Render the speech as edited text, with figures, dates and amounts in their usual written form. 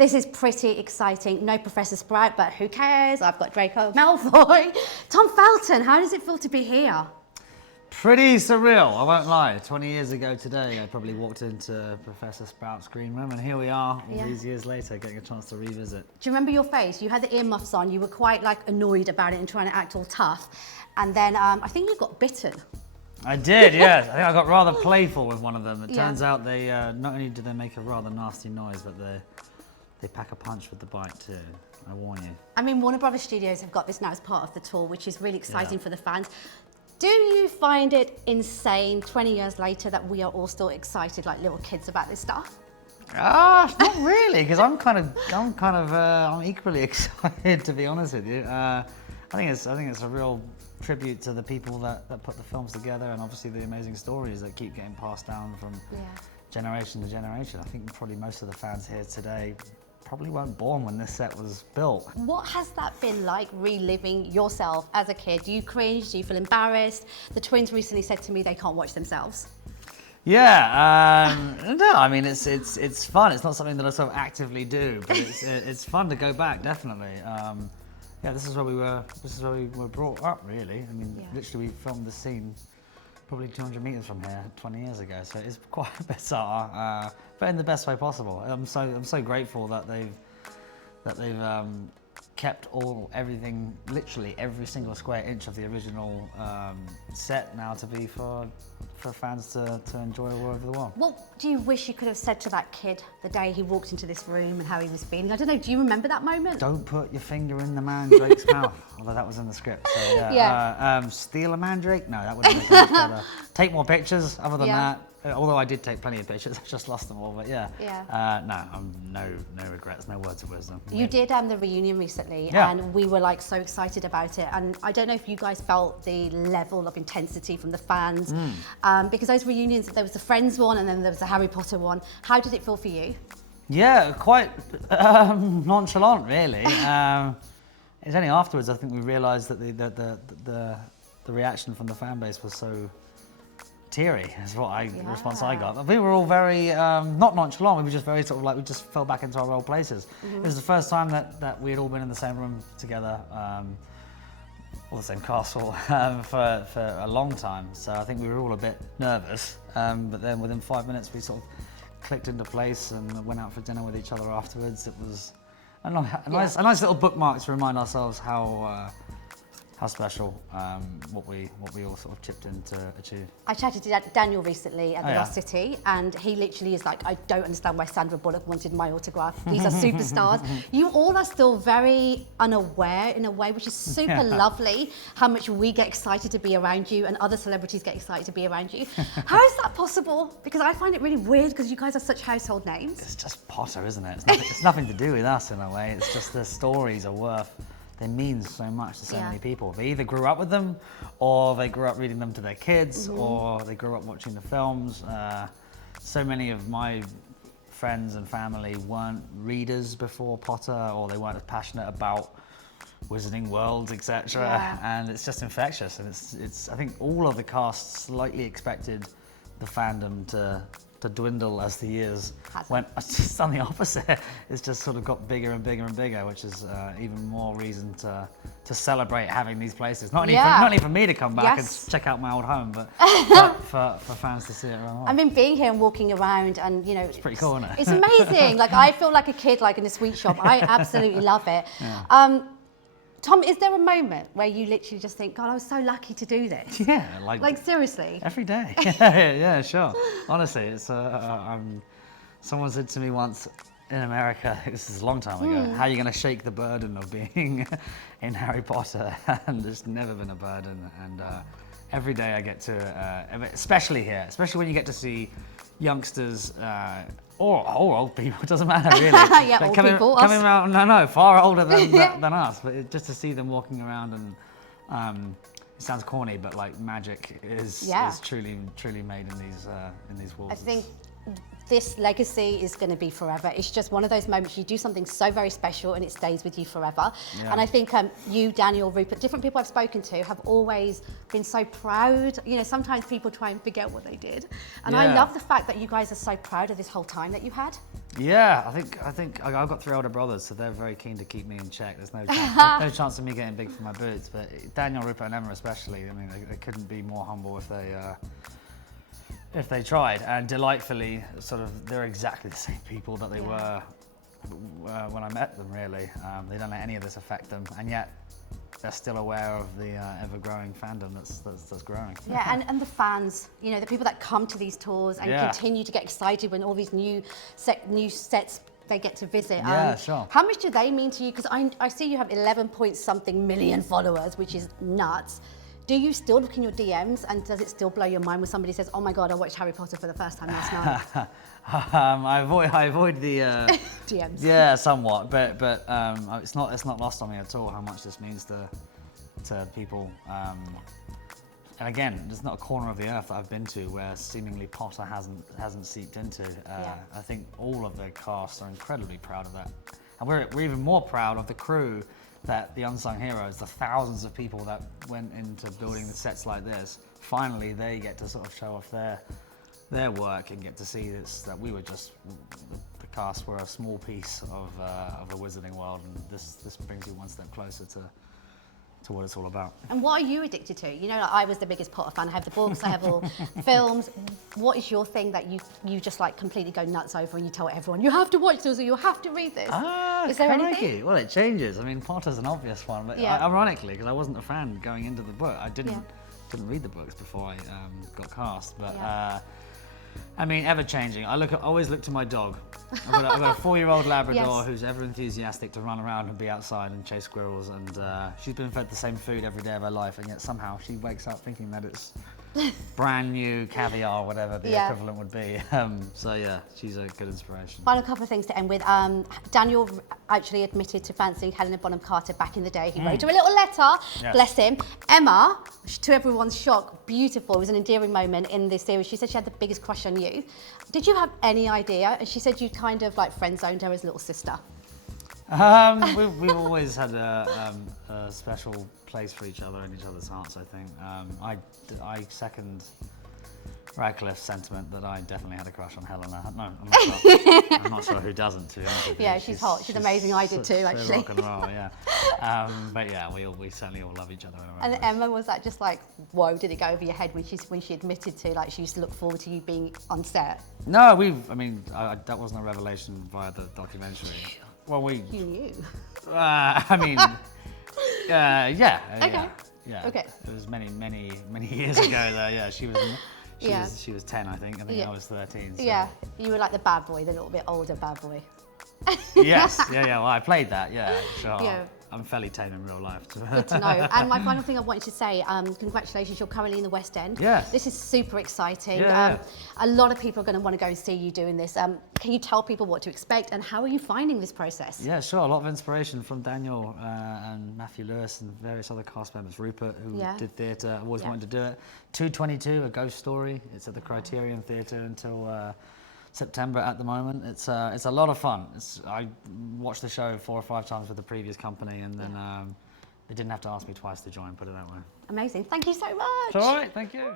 This is pretty exciting. No Professor Sprout, but who cares? I've got Draco Malfoy. Tom Felton, how does it feel to be here? Pretty surreal, I won't lie. 20 years ago today, I probably walked into Professor Sprout's green room, and here we are, all these years later, getting a chance to revisit. Do you remember your face? You had the earmuffs on, you were quite like annoyed about it and trying to act all tough. And then I think you got bitten. I did, yes. I think I got rather playful with one of them. It turns out they, not only do they make a rather nasty noise, but they pack a punch with the bite too. I warn you. I mean, Warner Brothers Studios have got this now as part of the tour, which is really exciting for the fans. Do you find it insane 20 years later that we are all still excited like little kids about this stuff? Not really, because I'm equally excited, to be honest with you. I think it's a real tribute to the people that put the films together, and obviously the amazing stories that keep getting passed down from generation to generation. I think probably most of the fans here today probably weren't born when this set was built. What has that been like, reliving yourself as a kid? Do you cringe? Do you feel embarrassed? The twins recently said to me they can't watch themselves. Yeah, no, I mean it's fun. It's not something that I sort of actively do, but it's fun to go back, definitely. Yeah, this is where we were brought up, really. I mean, literally we filmed the scene probably 200 meters from here 20 years ago, so it's quite bizarre, but in the best way possible. I'm so grateful that they've kept everything, literally every single square inch of the original set now to be for fans to enjoy all over the world. What do you wish you could have said to that kid the day he walked into this room and how he was feeling? I don't know, do you remember that moment? Don't put your finger in the mandrake's mouth, although that was in the script. So yeah. Steal a mandrake? No, that wouldn't make it much better. Take more pictures, other than that. Although I did take plenty of pictures, I've just lost them all, but no regrets, no words of wisdom. You did the reunion recently, and we were like so excited about it, and I don't know if you guys felt the level of intensity from the fans, because those reunions, there was the Friends one and then there was the Harry Potter one. How did it feel for you? Yeah, quite nonchalant, really. It's only afterwards I think we realised that the reaction from the fan base was so teary, is what response I got. We were all very, not nonchalant, we were just very sort of like, we just fell back into our old places. It was the first time that we had all been in the same room together, or the same castle, for a long time. So I think we were all a bit nervous, but then within 5 minutes we sort of clicked into place and went out for dinner with each other afterwards. It was a nice little bookmark to remind ourselves how special what we all sort of chipped in to achieve. I chatted to Daniel recently at the Lost City, and he literally is like, I don't understand why Sandra Bullock wanted my autograph. These are superstars. You all are still very unaware in a way, which is super lovely, how much we get excited to be around you and other celebrities get excited to be around you. How is that possible? Because I find it really weird because you guys are such household names. It's just Potter, isn't it? It's nothing to do with us in a way. It's just the stories are worth. They mean so much to so many people. They either grew up with them, or they grew up reading them to their kids, or they grew up watching the films. So many of my friends and family weren't readers before Potter, or they weren't as passionate about Wizarding Worlds, etc. And it's just infectious. And it's I think all of the cast slightly expected the fandom to dwindle as the years went. It's just done the opposite. It's just sort of got bigger and bigger and bigger, which is even more reason to celebrate having these places. Not only for me to come back and check out my old home, but for fans to see it around the world. I mean, being here and walking around, and you know, it's pretty cool, isn't it? It's amazing. Like, I feel like a kid, like in a sweet shop. I absolutely love it. Tom, is there a moment where you literally just think, God, I was so lucky to do this? Yeah, like seriously. Every day. Yeah, sure. Honestly, it's someone said to me once in America, this is a long time ago, how are you going to shake the burden of being in Harry Potter? And there's never been a burden. And every day I get to, especially here, especially when you get to see youngsters, or old people, it doesn't matter really. Old coming people. No, far older than us. But just to see them walking around, and it sounds corny, but like magic is truly made in these walls. I think this legacy is going to be forever. It's just one of those moments you do something so very special and it stays with you forever. Yeah. And I think you, Daniel, Rupert, different people I've spoken to have always been so proud. You know, sometimes people try and forget what they did. And I love the fact that you guys are so proud of this whole time that you had. Yeah, I think I've got 3 older brothers, so they're very keen to keep me in check. There's no chance of me getting big for my boots. But Daniel, Rupert, and Emma especially, I mean, they couldn't be more humble if they tried. And delightfully, sort of, they're exactly the same people that they were when I met them. Really, they don't let any of this affect them, and yet they're still aware of the ever-growing fandom that's growing. Yeah, and the fans, you know, the people that come to these tours and continue to get excited when all these new sets they get to visit. Yeah, sure. How much do they mean to you? Because I see you have 11 point something million followers, which is nuts. Do you still look in your DMs and does it still blow your mind when somebody says, "Oh my God, I watched Harry Potter for the first time last night"? I avoid the DMs. Yeah, somewhat, but it's not lost on me at all how much this means to people. And again, there's not a corner of the earth that I've been to where seemingly Potter hasn't seeped into. I think all of the cast are incredibly proud of that, and we're even more proud of the crew. That the unsung heroes, the thousands of people that went into building the sets like this, finally they get to sort of show off their work and get to see this, that we were just, the cast were a small piece of the wizarding world, and this brings you one step closer to what it's all about. And what are you addicted to? You know, like, I was the biggest Potter fan. I have the books, I have all films. What is your thing that you just like completely go nuts over and you tell everyone, you have to watch this or you have to read this? Is there anything? Well, it changes. I mean, Potter's an obvious one, but ironically, because I wasn't a fan going into the book, I didn't read the books before I got cast, but I mean, ever-changing. I always look to my dog. I've got a 4-year-old Labrador who's ever enthusiastic to run around and be outside and chase squirrels, and she's been fed the same food every day of her life, and yet somehow she wakes up thinking that it's brand new caviar, whatever the equivalent would be. So yeah, she's a good inspiration. Final couple of things to end with. Daniel actually admitted to fancying Helena Bonham Carter back in the day. He wrote her a little letter, bless him. Emma, to everyone's shock, beautiful. It was an endearing moment in this series. She said she had the biggest crush on you. Did you have any idea? And she said you kind of like friend-zoned her as little sister. We've always had a special place for each other in each other's hearts, I think. I second Radcliffe's sentiment that I definitely had a crush on Helena. No, I'm not sure. I'm not sure who doesn't, to be honest with you. Yeah, she's hot. She's amazing. I did too, actually. Rock and roll, yeah. But yeah, we certainly all love each other. And Emma, was that just like, whoa, did it go over your head when she admitted to, like, she used to look forward to you being on set? No, that wasn't a revelation via the documentary. Well, you knew. I mean, yeah. Okay. Yeah. Okay. It was many years ago though. Yeah, she was 10, I think. I think I was 13. So. Yeah, you were like the bad boy, the little bit older bad boy. Yes. Yeah. Well, I played that. Yeah. Sure. Yeah. I'm fairly tame in real life. Good to know. And my final thing I wanted to say, congratulations, you're currently in the West End. Yes. This is super exciting. Yeah. A lot of people are going to want to go and see you doing this. Can you tell people what to expect and how are you finding this process? Yeah, sure. A lot of inspiration from Daniel and Matthew Lewis and various other cast members. Rupert, who did theatre, always wanted to do it. 222, a ghost story. It's at the Criterion Theatre until September at the moment. It's a lot of fun. I watched the show 4 or 5 times with the previous company, and then they didn't have to ask me twice to join, put it that way. Amazing. Thank you so much. It's all right. Thank you.